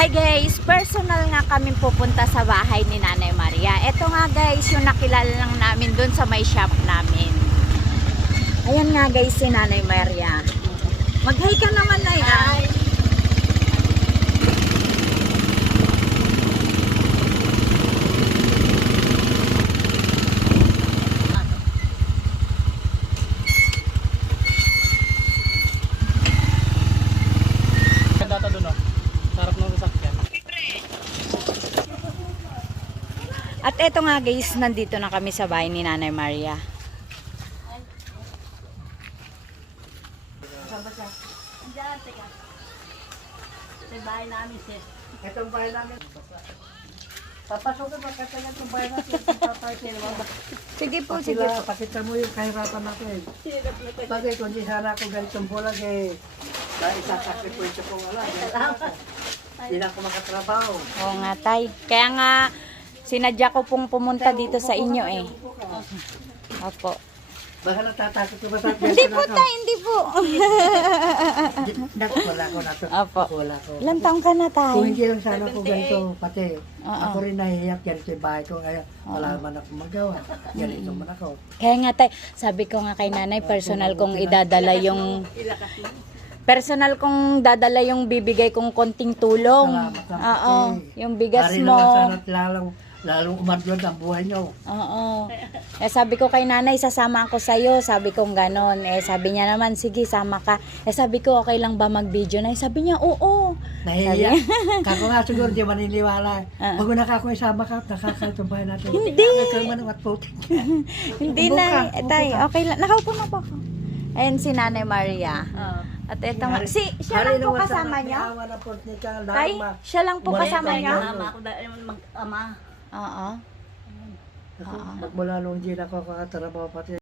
Hi guys, personal nga kami pupunta sa bahay ni Nanay Maria. Ito nga guys, yung nakilala lang namin dun sa may shop namin. Ayan nga guys si Nanay Maria. Mag-hi ka naman na yan. Data doon oh. Sarap ng sasakyan. At eto nga guys, nandito na kami sa bahay ni Nanay Maria. Diyan, teka. Ito yung bahay namin, sis. Itong bahay namin. Papasukin mo kasi itong bahay natin. Sige po, sige po. Pakita mo yung kahirapan natin. Bagay, kung di sana ako ganitong bulag eh. Dahil isasakripoy ko wala. Hindi na ako makatrabaho. Oo nga tay. Kaya nga, sinadya ko pong pumunta dito sa inyo eh. Opo. Baka natatakot ko ba sa Hindi po tay, hindi po. Wala ko na to. Opo. Wala ko. Ilang taong ka na tay? Kung hindi lang sana ako ganito, pati Oo. ako rin nahihiyak ganito yung bahay ko. Kaya wala man ako magawa. Ganito man ako. Kaya nga tay, sabi ko nga kay nanay, personal kong idadala yung... Personal kong dadala yung bibigay kong konting tulong. Salamat lang, Oo, kasi yung bigas Pare mo. naman sana lalong umadlod ang buhay nyo. Oo. Eh, sabi ko kay nanay, sasama ako sa'yo. Sabi kong ganon. Eh, sabi niya naman, sige, sama ka. Eh, sabi ko, okay lang ba mag-video na? Eh, sabi niya, oo. Nahihiyak. Kako nga siguro di maniniwala. Pag ako isama ka, nakakatumbay natin. Hindi. Ikaw man ang putik. Hindi Upo na, ka, upo tay, ka. okay lang. Nakaupo na po ako. Ayan si Nanay Maria. At eto nga, siya lang po kasama niya? Tay, siya lang po kasama niya? Mama ako dahil mag-ama. Oo. Magmula nung hindi na ako kakatrabaho pati